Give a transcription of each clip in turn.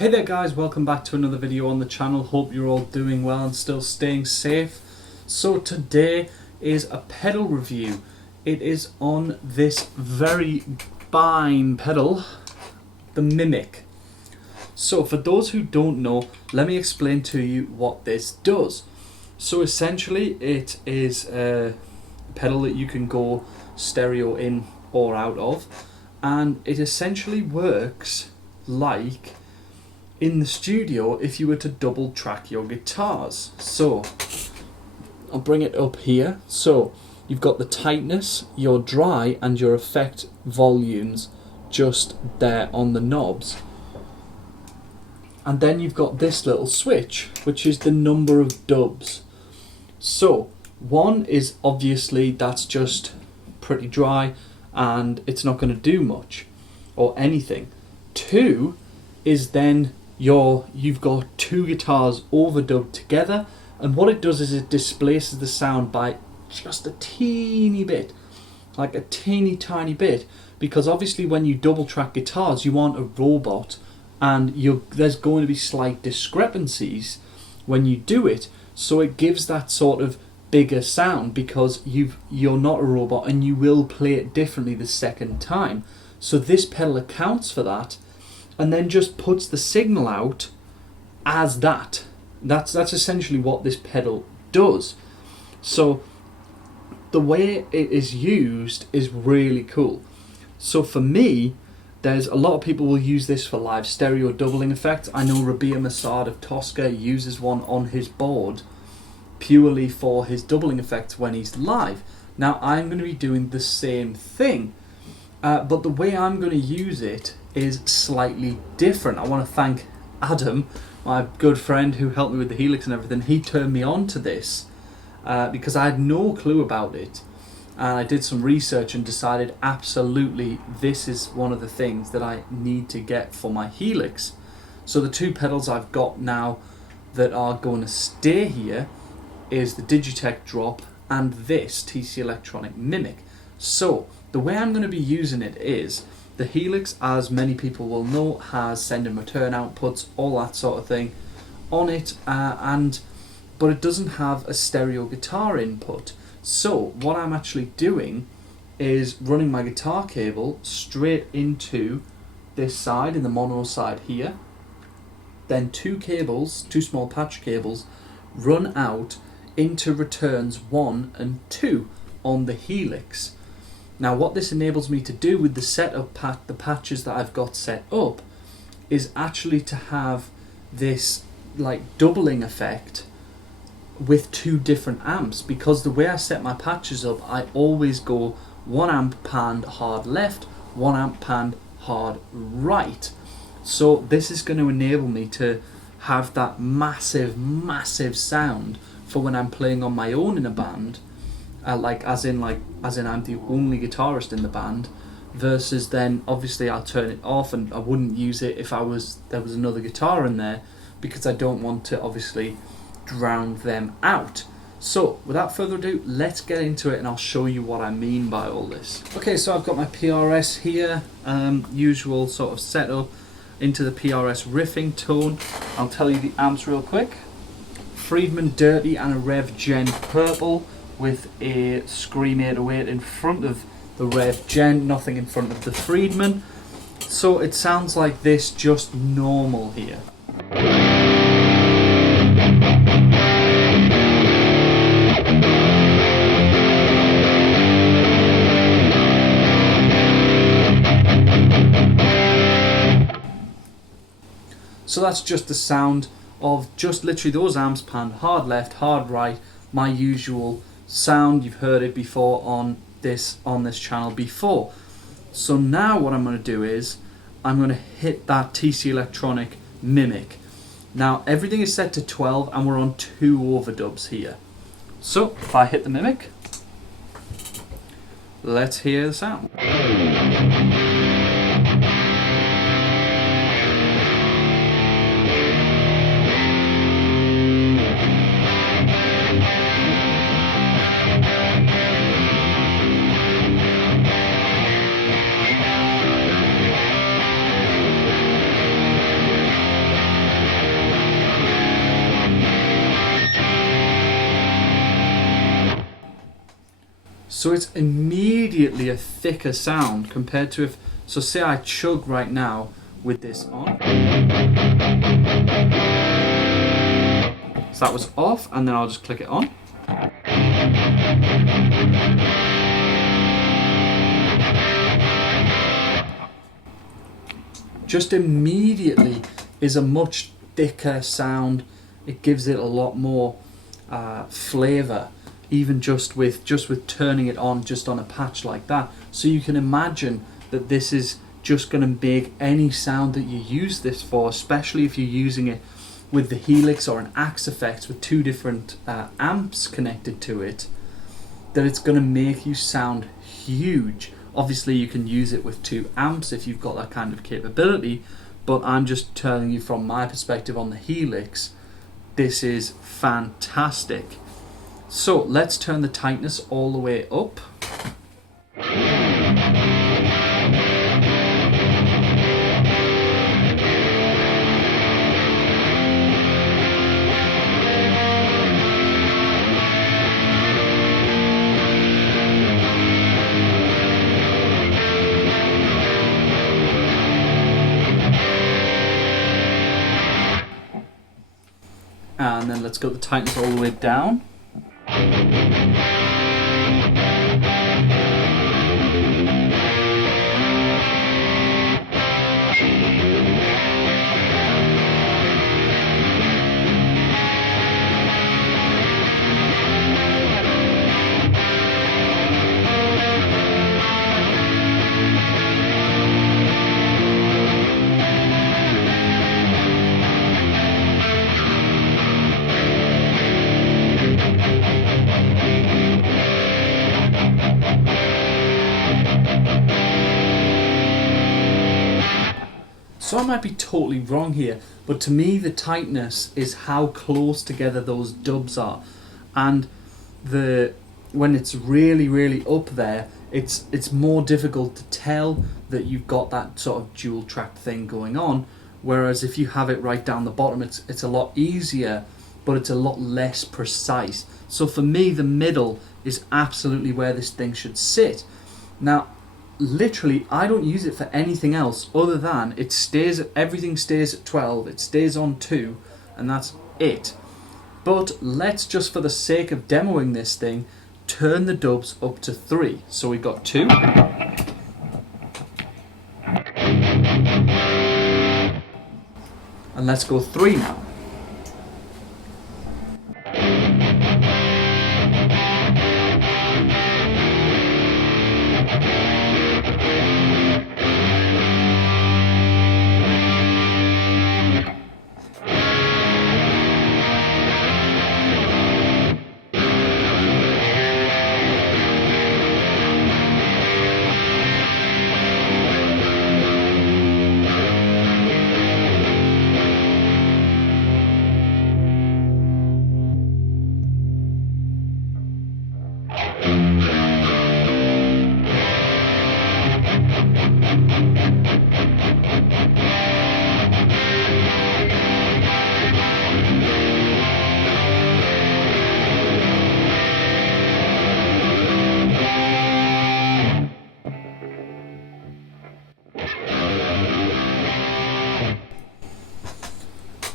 Hey there guys, welcome back to another video on the channel. Hope you're all doing well and still staying safe. So today is a pedal review. It is on this very fine pedal, the Mimiq. So for those who don't know, let me explain to you what this does. So essentially it is a pedal that you can go stereo in or out of, and it essentially works like in the studio if you were to double track your guitars. So I'll bring it up here. So you've got the tightness, your dry and your effect volumes just there on the knobs, and then you've got this little switch which is the number of dubs. So one is obviously that's just pretty dry and it's not going to do much or anything. Two is then you've got two guitars overdubbed together, and what it does is it displaces the sound by just a teeny bit, like a teeny tiny bit, because obviously when you double track guitars you want a robot, and there's going to be slight discrepancies when you do it, so it gives that sort of bigger sound because you're not a robot and you will play it differently the second time. So this pedal accounts for that and then just puts the signal out as that. That's essentially what this pedal does. So the way it is used is really cool. So for me, there's a lot of people will use this for live stereo doubling effects. I know Rabia Masad of Tascam uses one on his board purely for his doubling effects when he's live. Now I'm going to be doing the same thing, but the way I'm going to use it is slightly different. I want to thank Adam, my good friend who helped me with the Helix and everything. He turned me on to this because I had no clue about it, and I did some research and decided absolutely this is one of the things that I need to get for my Helix. So the two pedals I've got now that are going to stay here is the Digitech Drop and this TC Electronic Mimiq. So the way I'm going to be using it is the Helix, as many people will know, has send and return outputs, all that sort of thing on it, but it doesn't have a stereo guitar input. So what I'm actually doing is running my guitar cable straight into this side, in the mono side here, then two small patch cables run out into returns 1 and 2 on the Helix. Now what this enables me to do with the setup the patches that I've got set up is actually to have this like doubling effect with two different amps, because the way I set my patches up, I always go 1 amp panned hard left, 1 amp panned hard right. So this is going to enable me to have that massive sound for when I'm playing on my own in a band, as in I'm the only guitarist in the band, versus then obviously I'll turn it off and I wouldn't use it if there was another guitar in there, because I don't want to obviously drown them out. So without further ado, let's get into it and I'll show you what I mean by all this. Okay, so I've got my PRS here, usual sort of setup into the PRS riffing tone. I'll tell you the amps real quick. Friedman Dirty and a Rev Gen Purple with a Scream 808 in front of the Rev Gen, nothing in front of the Friedman. So it sounds like this, just normal here. So that's just the sound of just literally those amps panned hard left, hard right, my usual sound. You've heard it before on this channel before. So now what I'm going to do is I'm going to hit that TC Electronic Mimiq. Now everything is set to 12 and we're on 2 overdubs here. So if I hit the Mimiq, let's hear the sound. So it's immediately a thicker sound compared to if, so say I chug right now with this on. So that was off, and then I'll just click it on. Just immediately is a much thicker sound. It gives it a lot more flavour, even just with turning it on just on a patch like that. So you can imagine that this is just going to make any sound that you use this for, especially if you're using it with the Helix or an Axe effect with two different amps connected to it, that it's going to make you sound huge. Obviously you can use it with two amps if you've got that kind of capability, but I'm just telling you from my perspective on the Helix, this is fantastic. So let's turn the tightness all the way up. And then let's go the tightness all the way down. So I might be totally wrong here, but to me the tightness is how close together those dubs are, and when it's really up there, it's more difficult to tell that you've got that sort of dual track thing going on, whereas if you have it right down the bottom, it's a lot easier, but it's a lot less precise. So for me, the middle is absolutely where this thing should sit. Now, literally, I don't use it for anything else other than everything stays at 12, it stays on 2, and that's it. But let's just, for the sake of demoing this thing, turn the dubs up to 3. So we've got 2. And let's go 3 now.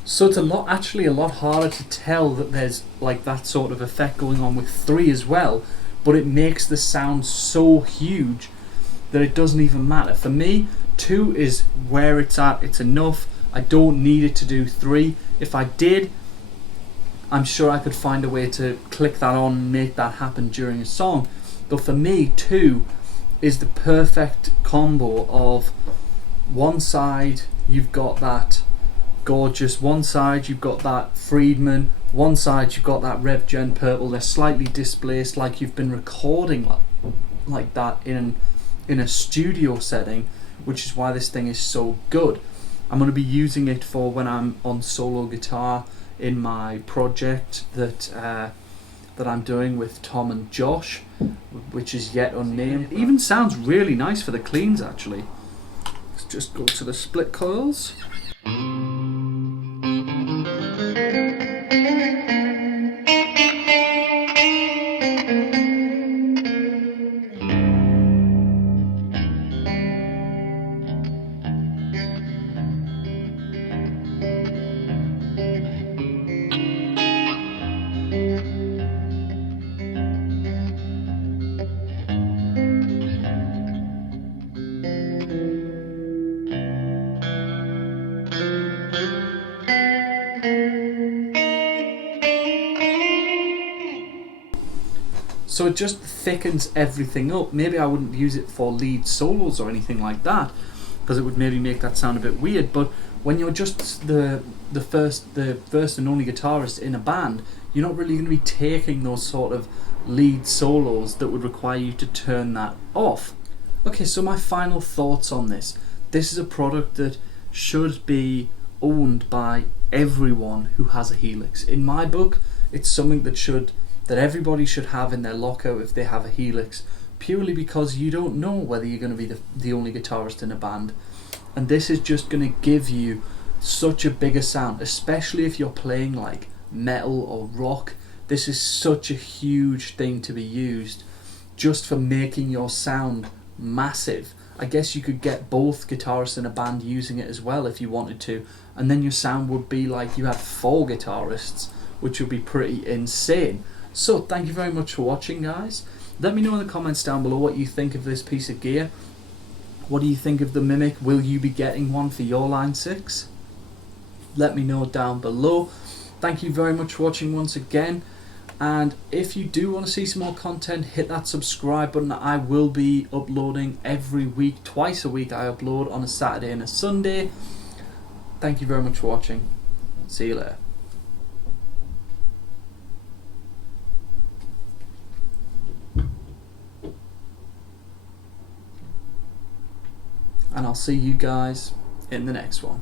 So it's actually a lot harder to tell that there's like that sort of effect going on with 3 as well, but it makes the sound so huge that it doesn't even matter. For me, 2 is where it's at, it's enough. I don't need it to do 3. If I did, I'm sure I could find a way to click that on and make that happen during a song. But for me, 2 is the perfect combo of one side you've got that gorgeous, one side you've got that Friedman, one side you've got that Rev Gen Purple. They're slightly displaced, like you've been recording like that in a studio setting, which is why this thing is so good. I'm going to be using it for when I'm on solo guitar in my project that I'm doing with Tom and Josh, which is yet unnamed. It even sounds really nice for the cleans actually. Let's just go to the split coils. So it just thickens everything up. Maybe I wouldn't use it for lead solos or anything like that, because it would maybe make that sound a bit weird. But when you're just the first and only guitarist in a band, you're not really going to be taking those sort of lead solos that would require you to turn that off. Okay, so my final thoughts on this. This is a product that should be owned by everyone who has a Helix. In my book, it's something that everybody should have in their locker if they have a Helix, purely because you don't know whether you're going to be the only guitarist in a band. And this is just going to give you such a bigger sound, especially if you're playing like metal or rock. This is such a huge thing to be used just for making your sound massive. I guess you could get both guitarists in a band using it as well if you wanted to, and then your sound would be like you had 4 guitarists, which would be pretty insane. So thank you very much for watching, guys. Let me know in the comments down below what you think of this piece of gear. What do you think of the Mimiq? Will you be getting one for your Line 6? Let me know down below. Thank you very much for watching once again. And if you do want to see some more content, hit that subscribe button. I will be uploading every week, twice a week I upload, on a Saturday and a Sunday. Thank you very much for watching. See you later. And I'll see you guys in the next one.